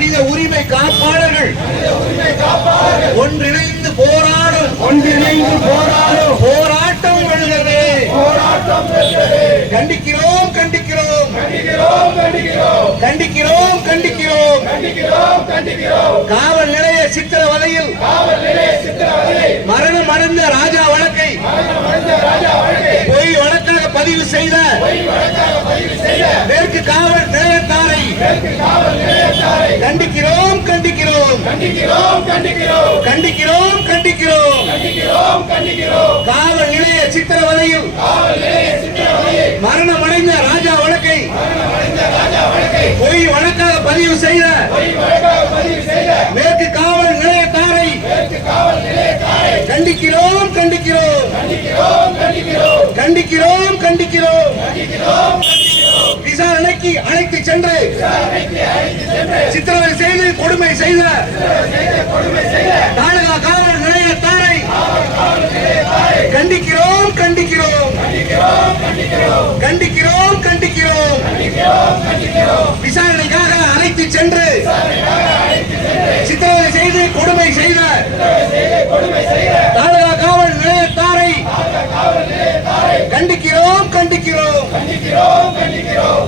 மனித உரிமை காப்பாளர்கள் ஒன்றிணைந்து போராடும் போராட்டம் வெல்லுகிறது. கண்டிக்கிறோம் கண்டிக்கிறோம் கண்டிக்கிறோம் கண்டிக்கிறோம். காவல் நிலைய சித்திரவதையில் மரணம் அடைந்த ராஜா வழக்கை பொய் வழக்காக பதிவு செய்த மேற்கு காவல் நிலையத்தாரை கண்டிக்கிறோம் கண்டிக்கிறோம் கண்டிக்கிறோம் கண்டிக்கிறோம். காவல் நிலைய சித்திரவதையில் மரணம் அடைந்த ராஜா வழக்கை பொய் வழக்காக பதிவு செய்த மேற்கு காவல் நிலையத்தாரை கண்டிக்கிறோம் கண்டிக்கிறோம் கண்டிக்கிறோம் கண்டிக்கிறோம். விசாரணைக்கு அழைத்து சென்று சித்திரவதை செய்து கொடுமை செய்த தாலுகா காவல் நிலையத்தாரை கண்டிக்கிறோம் கண்டிக்கிறோம் கண்டிக்கிறோம் கண்டிக்கிறோம். விசாரணைக்காக அழைத்து சென்று சித்திரவதை செய்து கொடுமை செய்த தாலுகா காவல் நிலையத்தாரை கண்டிக்கிறோம் கண்டிக்கிறோம்.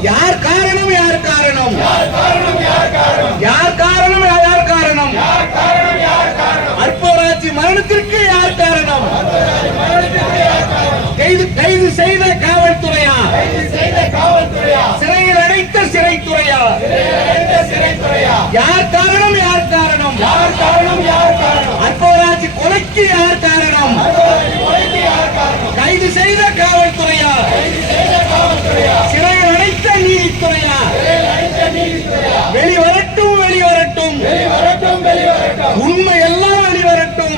யார் காரணம் யார் காரணம் யார் காரணம் யார் காரணம் அற்பராட்சி மரணத்திற்கு யார் காரணம்? கைது செய்த காவல்துறையா சிறையில் அடைத்த சிறைத்துறையா? யார் காரணம் யார் காரணம் அற்பராட்சி கொலைக்கு யார் காரணம்? கைது செய்த காவல்துறையா சிறையில் அடைத்த நீதித்துறையா? வெளிவரட்டும் வெளிவரட்டும் உண்மை எல்லாம் வெளிவரட்டும்.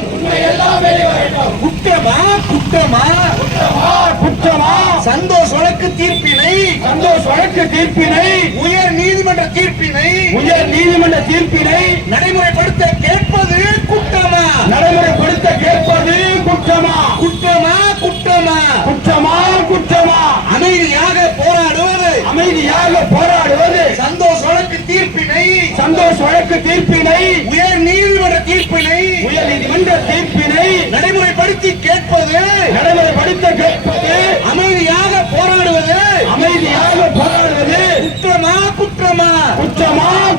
குற்றமா குற்றமா சந்தோஷ் வழக்கு தீர்ப்பினை உயர் நீதிமன்ற தீர்ப்பினை நடைமுறைப்படுத்த கேட்பது குற்றமா? குற்றமா அமைதியாக போராடுவது சந்தோஷ் வழக்கு தீர்ப்பினை உயர் நீதிமன்ற தீர்ப்பினை நடைமுறைப்படுத்தி கேட்பது அமைதியாக போராடுவது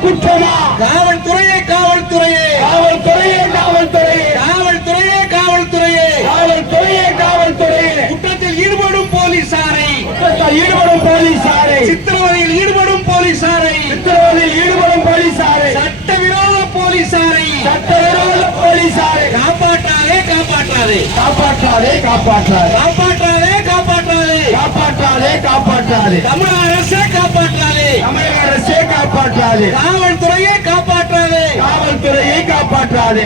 குற்றமா? காவல்துறையே குற்றத்தில் ஈடுபடும் போலீசாரை சித்திரவதையில் ஈடுபடும் போலீசாரை சட்டவிரோத போலீசாரை காப்பாற்றாதே. தமிழக அரசே காப்பாற்றாதே. காவல்துறையை காப்பாற்றாதே.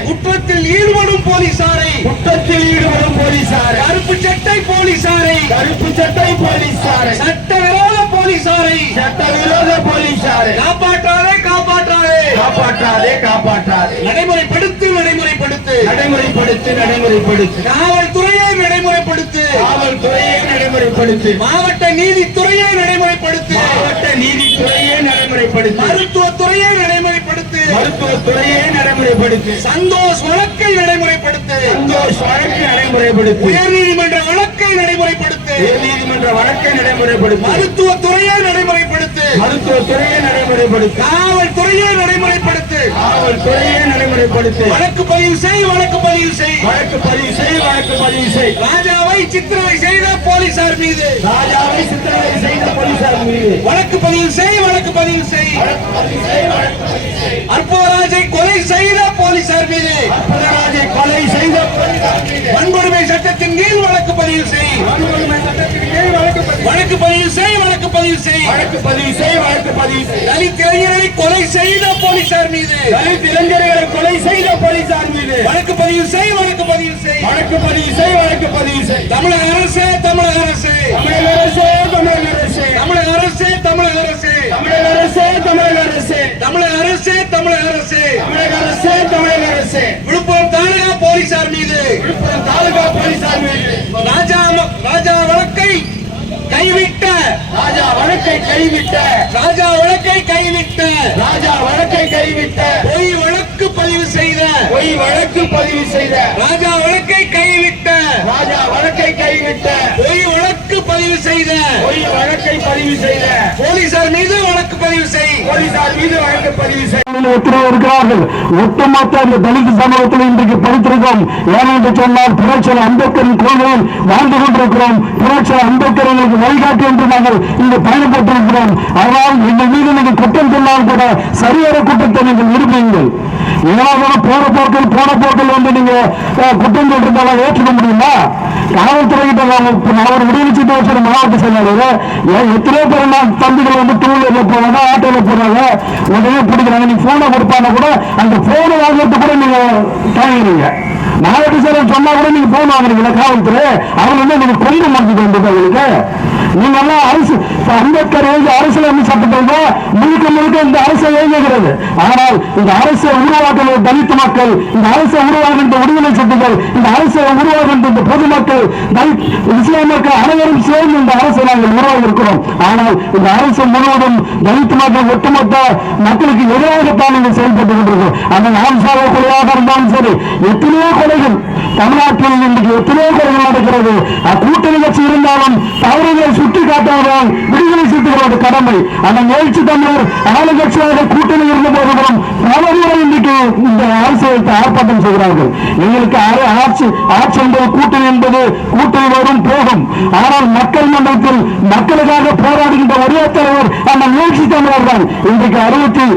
குற்றத்தில் ஈடுபடும் போலீசாரை கருப்பு சட்டை போலீசாரை சட்டவிரோத போலீசாரை காப்பாற்றாதே. நடைமுறைப்படுத்து காவல்துறையை நடைமுறைப்படுத்து மாவட்ட நீதித்துறையை நடைமுறைப்படுத்து மருத்துவத்துறையை நடைமுறைப்படுத்து சந்தோஷ் வழக்கை நடைமுறைப்படுத்து உயர் நீதிமன்ற வழக்கை நடைமுறைப்படுத்து மருத்துவத்துறையை நடைமுறைப்படுத்து காவல்துறையை நடைமுறைப்படுத்து வழக்கு பதிவு செய் ராஜாவை சித்திரவதை செய்த போலீசார் மீது வழக்கு பதிவு செய் அற்பராஜை கொலை செய்த போலீசார் மீது வன்கொடுமை சட்டத்தின் கீழ் வழக்கு பதிவு செய் தலித் இளைஞர்களை கொலை செய்த போலீசார் மீது வழக்கு பதிவு செய் தமிழக அரசே விழுப்புரம் தாலுகா போலீசார் மீது ராஜா வழக்கை கைவிட்ட ராஜா வழக்கை கைவிட்ட ராஜா வழக்கை கைவிட்ட ராஜா வழக்கை கைவிட்ட பொய் வழக்கு பதிவு செய்த பொய் வழக்கு பதிவு செய்த ராஜா வழக்கை கைவிட்ட ராஜா வழக்கை கைவிட்ட பொய் வழக்கு பதிவு செய்த பொய் வழக்கை பதிவு செய்த போலீசார் மீது வழக்கு பதிவு செய் போலீசார் மீது வழக்கு பதிவு செய்த எத்தனை இருக்கிறார்கள். ஒட்டுமொத்த இந்த தலித் சமூகத்தில் இன்றைக்கு படித்திருக்கோம். ஏனென்று சொன்னால் புரட்சியர் அம்பேத்கரின் கொள்கையில் வாழ்ந்து கொண்டிருக்கிறோம். புரட்சியர் அம்பேத்கர் எங்களுக்கு வழிகாட்டி என்று நாங்கள் இங்கு பயணப்பட்டிருக்கிறோம். ஆனால் எங்கள் மீது நீங்கள் குற்றம் சொன்னால் கூட சரியான குற்றத்தை நீங்கள் நிரூபியுங்கள். ஏதாவது போன போக்கில் வந்து நீங்க குற்றம் சொல்றதால ஏற்றுக்க முடியுமா? காவல்துறை கிட்ட அவர் விடுவிச்சுட்டு வச்சு மாவட்ட செயலாளர் எத்தனையோ பேர் தம்பிகள் வந்து டூ வீலர்ல போறாங்க, ஆட்டோல போறாங்க, உடனே பிடிக்கிறாங்க. நீங்க போனை கொடுப்பாங்க கூட அந்த போனை வாங்குறது கூட நீங்க தாங்கிறீங்க. மாவட்ட செயலர் சொன்னா கூட நீங்க போன் வாங்குறீங்களா? காவல்துறை அவங்க வந்து நீங்க கொண்டு முடிஞ்சு வந்தது உங்களுக்கு. நீங்க எல்லாம் அரசு அம்பேத்கர் அரசியலமைப்பு சட்டத்தை முழுக்க இந்த அரசை இயங்குகிறது. ஆனால் இந்த அரசை உருவாக்குகிற தலித் மக்கள், இந்த அரசை உருவாகின்ற விடுதலை சக்திகள், இந்த அரசை உருவாகின்ற பொதுமக்கள், இஸ்லாமிய மக்கள் அனைவரும் சேர்ந்து இந்த அரசை நாங்கள் உருவாகி இருக்கிறோம். ஆனால் இந்த அரசு முழுவதும் தலித் மக்கள் ஒட்டுமொத்த மக்களுக்கு எதிராகத்தான் நீங்கள் செயல்பட்டு கொண்டிருக்கிறோம். அந்த ஆம்சார கொலையாக இருந்தாலும் சரி, எத்தனையோ கொலைகள் தமிழ்நாட்டில் இன்றைக்கு எத்தனையோ கொலைகள் நடக்கிறது. கூட்டணி கட்சி இருந்தாலும் தவறுகளை சுட்டி காட்டுவதால் விடுதலை சிறுத்தைகளோட கடமை. அந்த எழுச்சி தமிழர் ஆளுங்கட்சியாக கூட்டணி இருந்த போதும் பலமுறை இன்றைக்கு இந்த அரசை ஆர்ப்பாட்டம் செய்கிறார்கள். எங்களுக்கு ஆட்சி என்பது கூட்டணி என்பது கூட்டணி வரும் போகும். ஆனால் மக்கள் மன்றத்தில் மக்களுக்காக போராடுகின்ற ஒரே தலைவர் அந்த எழுச்சி தமிழர் தான். இன்றைக்கு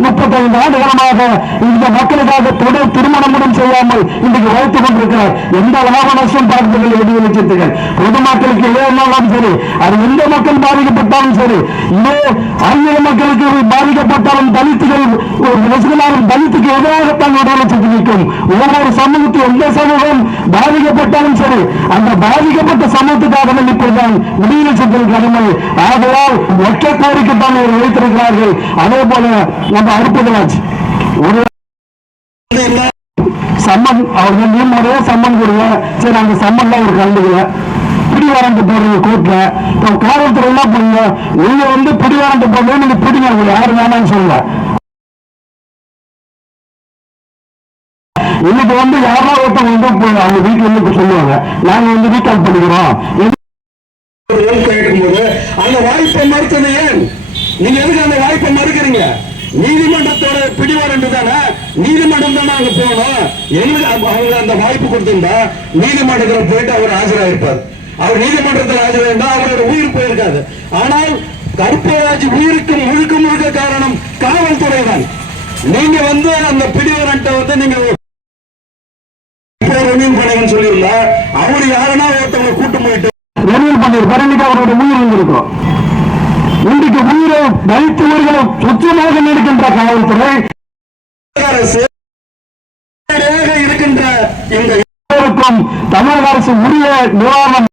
35 ஆண்டு காலமாக இந்த மக்களுக்காக தொடர் திருமணமுடன் செய்யாமல் இன்றைக்கு வைத்துக் கொண்டிருக்கிறார். எந்த லாப நஷ்டம் பார்ப்பதில்லை விடுதலை சிறுத்தைகள். பொதுமக்களுக்கு ஏனாலும் சரி, அது எந்த மக்கள் பாதிக்கப்பட்டாலும் சரி, ஆங்கில மக்களுக்கு பாதிக்கப்பட்டாலும் தலித்துகள் தலித்துக்கு எதிராகத்தான் விடுதலை சிறுத்தை நிற்கும். ஒவ்வொரு சமூகத்தில் எந்த சமூகம் பாதிக்கப்பட்டாலும் சரி, அந்த பாதிக்கப்பட்ட சமூகத்துக்காக நிற்பதுதான் விடுதலை சிறுத்தை கடமை. ஆகையால் ஒற்றை கோரிக்கை தான் வைத்திருக்கிறார்கள். அதே போல நம்ம அறுப்பதலாச்சு ஒரு சம்மன் அவர்கள் நீங்க சம்மன் கொடுங்க. சரி, அந்த சம்மன் ஒரு கண்டுக்கல பிடிவாரண்டு போடுறது கோர்ட்ல. இப்போ காவல்துறை என்ன பண்ணுங்க, நீங்க வந்து பிடிவாரண்டு போடுறது நீங்க பிடிங்க, யாரும் வேணாம்னு சொல்லல. இன்னைக்கு வந்து யாரா ஒருத்தவங்க வந்து அவங்க வீட்டுல இருந்து சொல்லுவாங்க, நாங்க வந்து ரீகால் பண்ணிக்கிறோம். கேட்கும்போது அந்த வாய்ப்பை மறுத்தது ஏன்? நீங்க எதுக்கு அந்த வாய்ப்பை மறுக்கிறீங்க? நீதிமன்றத்தோட பிடிவாரண்டு தானே, நீதிமன்றம் தானே அங்க போகணும். எங்களுக்கு அவங்க அந்த வாய்ப்பு கொடுத்திருந்தா நீதிமன்றத்தில் போயிட்டு அவர் ஆஜராயிருப்பார். அவர் நீதிமன்றத்தில் ஆஜராயிருந்தா அவரோட உயிர் போயிருக்காது. ஆனால் கருப்பராஜ் உயிருக்கு முழுக்க காரணம் காவல்துறை தான். நீங்க வந்து அந்த பிடிவாரண்டை வந்து நீங்க சொல்லியிருந்தா அவரு யாருன்னா ஒருத்தவங்க கூட்டம் போயிட்டு பண்ணிருப்பாரு, அவரோட உயிர் இருந்திருக்கும். இன்றைக்கு உயிரை வைத்தவர்களை சுத்தமாக இருக்கின்ற காவல்துறை அரசு இருக்கின்ற இந்த தமிழக அரசு உரிய நிவாரணம்